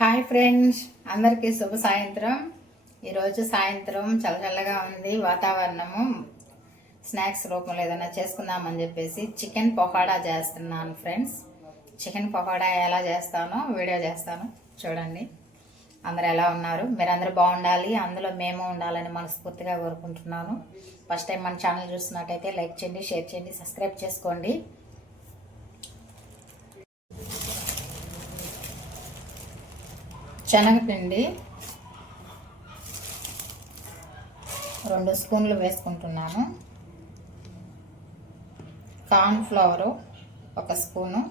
Hi friends అందరికీ శుభ సాయంత్రం. ఈరోజు సాయంత్రం చల్లచల్లగా ఉంది వాతావరణము. స్నాక్స్ రూపంలో ఏదైనా చేసుకుందామని చెప్పేసి చికెన్ పకోడా చేస్తున్నాను ఫ్రెండ్స్. చికెన్ పకోడా ఎలా చేస్తానో వీడియో చేస్తాను. చూడండి. అందరు ఎలా ఉన్నారు? మీరందరూ బాగుండాలి. అందులో మేము ఉండాలని మనస్ఫూర్తిగా కోరుకుంటున్నాను. ఫస్ట్ టైం మన ఛానల్ చూస్తున్నట్టయితే లైక్ చేయండి షేర్ చేయండి సబ్స్క్రైబ్ చేసుకోండి. శనగపిండి రెండు స్పూన్లు వేసుకుంటున్నాను. కార్న్ ఫ్లవరు ఒక స్పూను.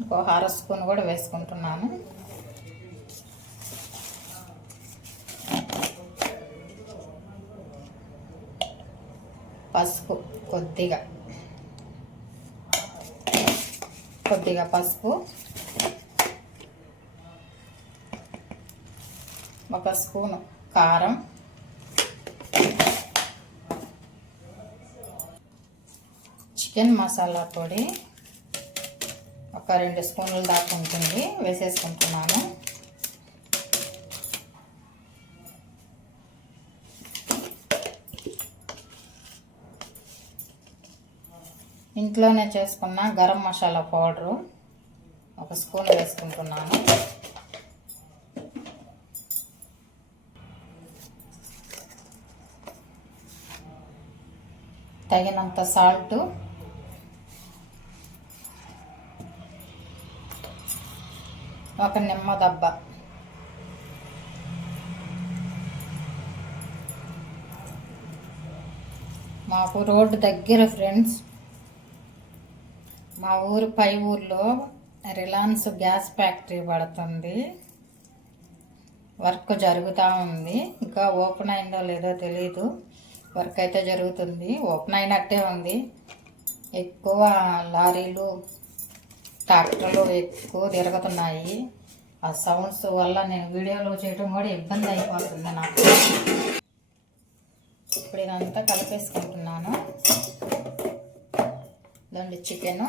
ఇంకో అర స్పూన్ కూడా వేసుకుంటున్నాను. పసుపు కొద్దిగా. కొద్దిగా పసుపు. ఒక స్పూను కారం. చికెన్ మసాలా పొడి. ఒక రెండు స్పూన్లు దాకా ఉంటుంది. వేసేసుకుంటున్నాను. ఇంట్లోనే చేసుకున్న గరం మసాలా పౌడరు ఒక స్పూన్ వేసుకుంటున్నాను. తగినంత సాల్ట్. ఒక నిమ్మ దబ్బ. మాకు రోడ్డు దగ్గర ఫ్రెండ్స్ మా ఊరు పై ఊర్లో రిలయన్స్ గ్యాస్ ఫ్యాక్టరీ పడుతుంది. వర్క్ జరుగుతూ ఉంది. ఇంకా ఓపెన్ అయిందో లేదో తెలియదు వర్క్ అయితే జరుగుతుంది. ఓపెన్ అయినట్టే ఉంది. ఎక్కువ లారీలు ట్రాక్టర్లు ఎక్కువ తిరుగుతున్నాయి. ఆ సౌండ్స్ వల్ల నేను వీడియోలో చేయడం కూడా ఇబ్బంది అయిపోతుంది నాకు. ఇప్పుడు ఇదంతా కలిపేసుకుంటున్నాను. దాంట్లో చికెను.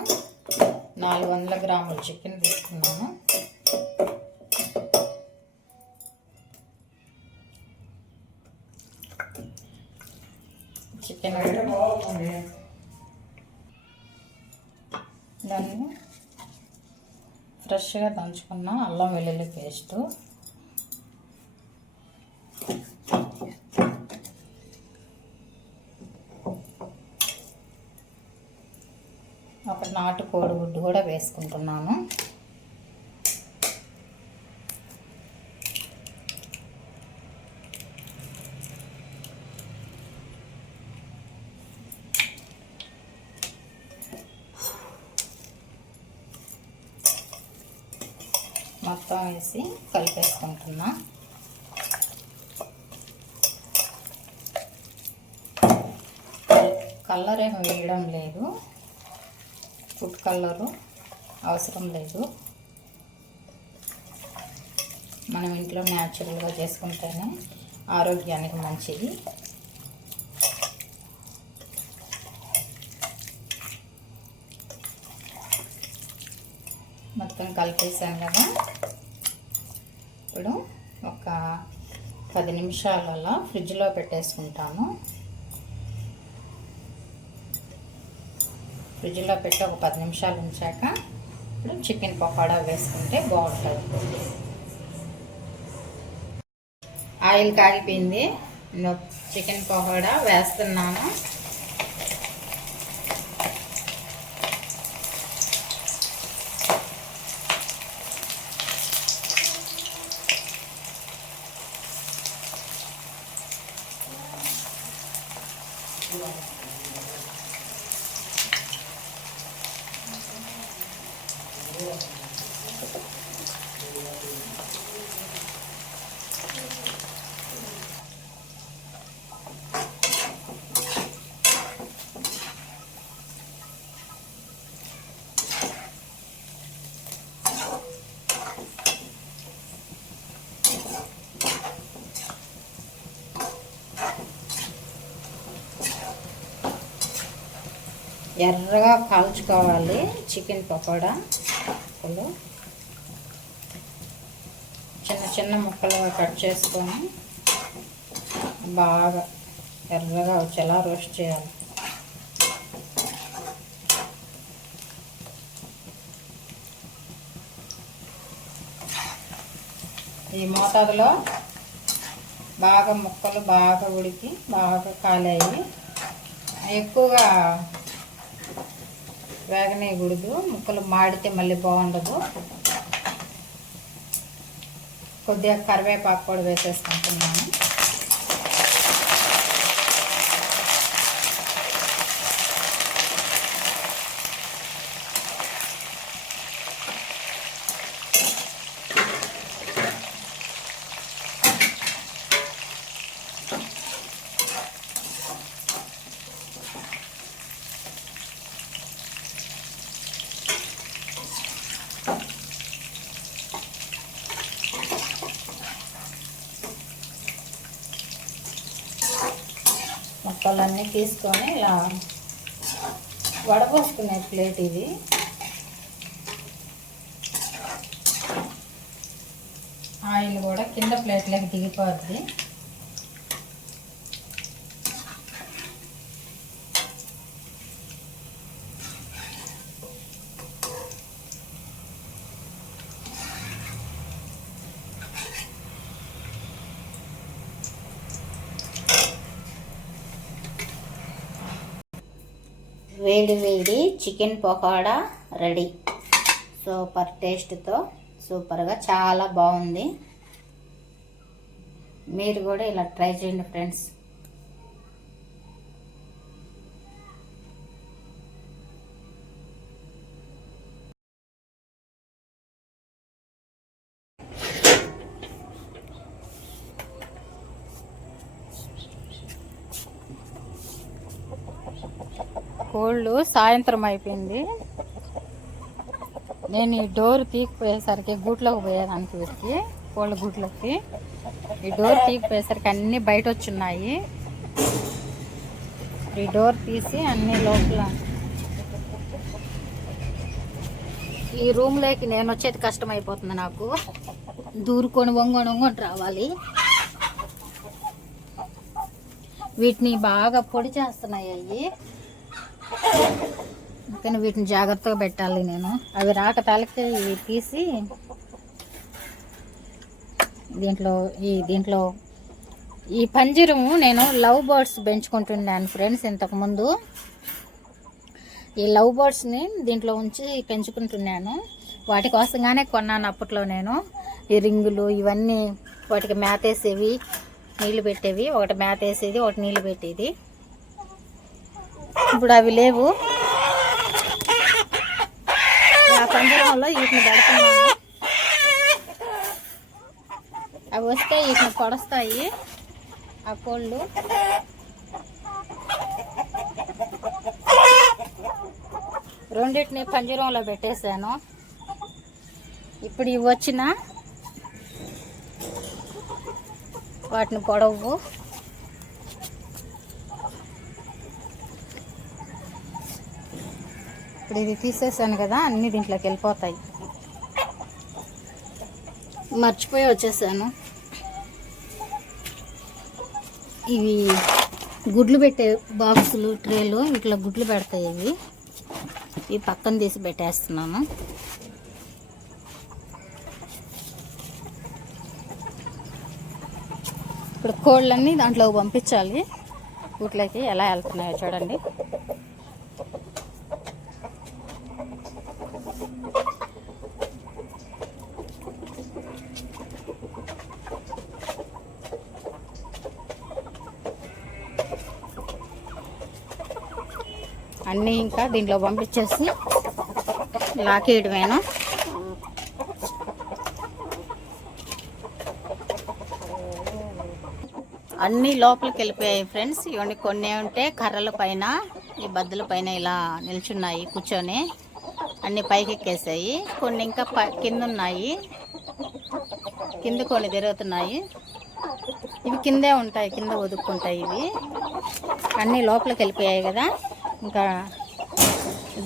నాలుగు వందల గ్రాముల చికెన్ తీసుకున్నాను. దాన్ని ఫ్రెష్గా దంచుకున్న అల్లం వెల్లుల్లి పేస్టు. ఒక నాటు కోడిగుడ్డు కూడా వేసుకుంటున్నాను. మొత్తం వేసి కలిపేసుకుంటున్నా. కలర్ ఏమి వేయడం లేదు. ఫుడ్ కలరు అవసరం లేదు. మనం ఇంట్లో న్యాచురల్గా చేసుకుంటేనే ఆరోగ్యానికి మంచిది. మొత్తం కలిపేసాం కదా. ఇప్పుడు ఒక పది నిమిషాలలో ఫ్రిడ్జ్లో పెట్టేసుకుంటాను. ఫ్రిడ్జ్లో పెట్టి ఒక పది నిమిషాలు ఉంచాక ఇప్పుడు చికెన్ పకోడా వేసుకుంటే బాగుంటుంది. ఆయిల్ కాగిపోయింది. చికెన్ పకోడా వేస్తున్నాను. 네. ఎర్రగా కాల్చుకోవాలి. చికెన్ పకోడా ముక్కలు. చిన్న చిన్న ముక్కలుగా కట్ చేసుకొని బాగా ఎర్రగా వచ్చేలా రోస్ట్ చేయాలి. ఈ మోతాదులో బాగా ముక్కలు బాగా ఉడికి బాగా కాలాయి. ఎక్కువగా వేగనేయకూడదు ముక్కలు మాడితే మళ్ళీ బాగుండదు. కొద్దిగా కరివేపాకు కూడా వేసేసుకుంటున్నాను. ముక్కలన్నీ తీసుకొని ఇలా వడపోసుకునే ప్లేట్ ఇది. ఆయిల్ కూడా కింద ప్లేట్లోకి దిగిపోద్ది. వేడి వేడి చికెన్ పకోడా రెడీ. సూపర్ టేస్ట్తో సూపర్గా చాలా బాగుంది. మీరు కూడా ఇలా ట్రై చేయండి ఫ్రెండ్స్. కోళ్ళు సాయంత్రం అయిపోయింది. నేను ఈ డోర్ తీగిపోయేసరికి గూట్లోకి పోయేదానికి వీటికి కోళ్ళ గూట్లోకి. ఈ డోర్ తీగిపోయేసరికి అన్నీ బయట వచ్చున్నాయి ఈ డోర్ తీసి అన్ని లోపల. ఈ రూమ్లోకి నేను వచ్చేది కష్టం అయిపోతుంది నాకు. దూరుకొని వంగొని వంగొని రావాలి. వీటిని బాగా పొడి చేస్తున్నాయి అవి కానీ వీటిని జాగ్రత్తగా పెట్టాలి నేను. అవి రాక తలకి ఇవి తీసి దీంట్లో ఈ దీంట్లో ఈ పంజరము నేను లవ్ బర్డ్స్ పెంచుకుంటున్నాను ఫ్రెండ్స్ ఇంతకుముందు. ఈ లవ్ బర్డ్స్ని దీంట్లో ఉంచి పెంచుకుంటున్నాను. వాటి కోసంగానే కొన్నాను అప్పట్లో నేను. ఈ రింగులు ఇవన్నీ వాటికి మేత వేసేవి పెట్టేవి. ఒకటి మేత వేసేది ఒకటి నీళ్ళు పెట్టేది. ఇప్పుడు అవి లేవు. ఆ వీటిని పెడుతున్నాను. అవి వస్తే వీటిని పొడస్తాయి. ఆ కోళ్ళు. రెండింటిని పంజరంలో పెట్టేశాను. ఇప్పుడు ఇవి వచ్చిన వాటిని పొడవు. ఇప్పుడు ఇది తీసేసాను కదా అన్ని దీంట్లోకి వెళ్ళిపోతాయి. మర్చిపోయి వచ్చేసాను. ఇవి గుడ్లు పెట్టే బాక్సులు ట్రేలు ఇట్లా గుడ్లు పెడతాయి ఇవి. ఇవి పక్కన తీసి పెట్టేస్తున్నాను. ఇప్పుడు కోళ్ళన్నీ దాంట్లో పంపించాలి. వీటిలోకి ఎలా వెళ్తున్నాయో చూడండి. అన్నీ ఇంకా దీంట్లో పంపించేసి లాకేయడమేనా? అన్నీ లోపలికి వెళ్ళిపోయాయి ఫ్రెండ్స్. ఇవన్నీ కొన్ని ఉంటే కర్రల పైన ఈ బద్దల పైన ఇలా నిల్చున్నాయి కూర్చొని. అన్ని పైకి ఎక్కేసాయి కొన్ని ఇంకా కింద ఉన్నాయి కింద కొన్ని తిరుగుతున్నాయి. ఇవి కిందే ఉంటాయి కింద ఒదుక్కుంటాయి ఇవి. అన్నీ లోపలికి వెళ్ళిపోయాయి కదా. ఇంకా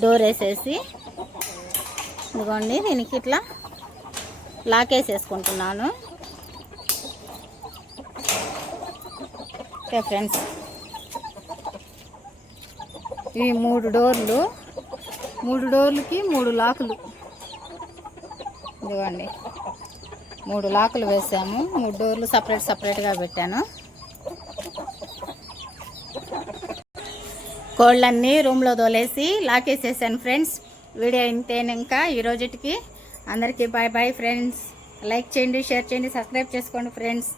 డోర్ వేసేసి ఇదిగోండి దీనికి ఇట్లా లాక్ వేసేసుకుంటున్నాను. ఓకే ఫ్రెండ్స్ ఇవి మూడు డోర్లు మూడు డోర్లకి మూడు లాకులు ఇదిగోండి మూడు లాకులు వేసాము. మూడు డోర్లు సపరేట్ సపరేట్గా పెట్టాను. కోళ్ళన్నీ రూమ్లో తోలేసి లాకేసేసాను ఫ్రెండ్స్. వీడియో అయితే ఇంకా ఈ రోజుటికి. అందరికీ బాయ్ బాయ్ ఫ్రెండ్స్. లైక్ చేయండి షేర్ చేయండి సబ్స్క్రైబ్ చేసుకోండి ఫ్రెండ్స్.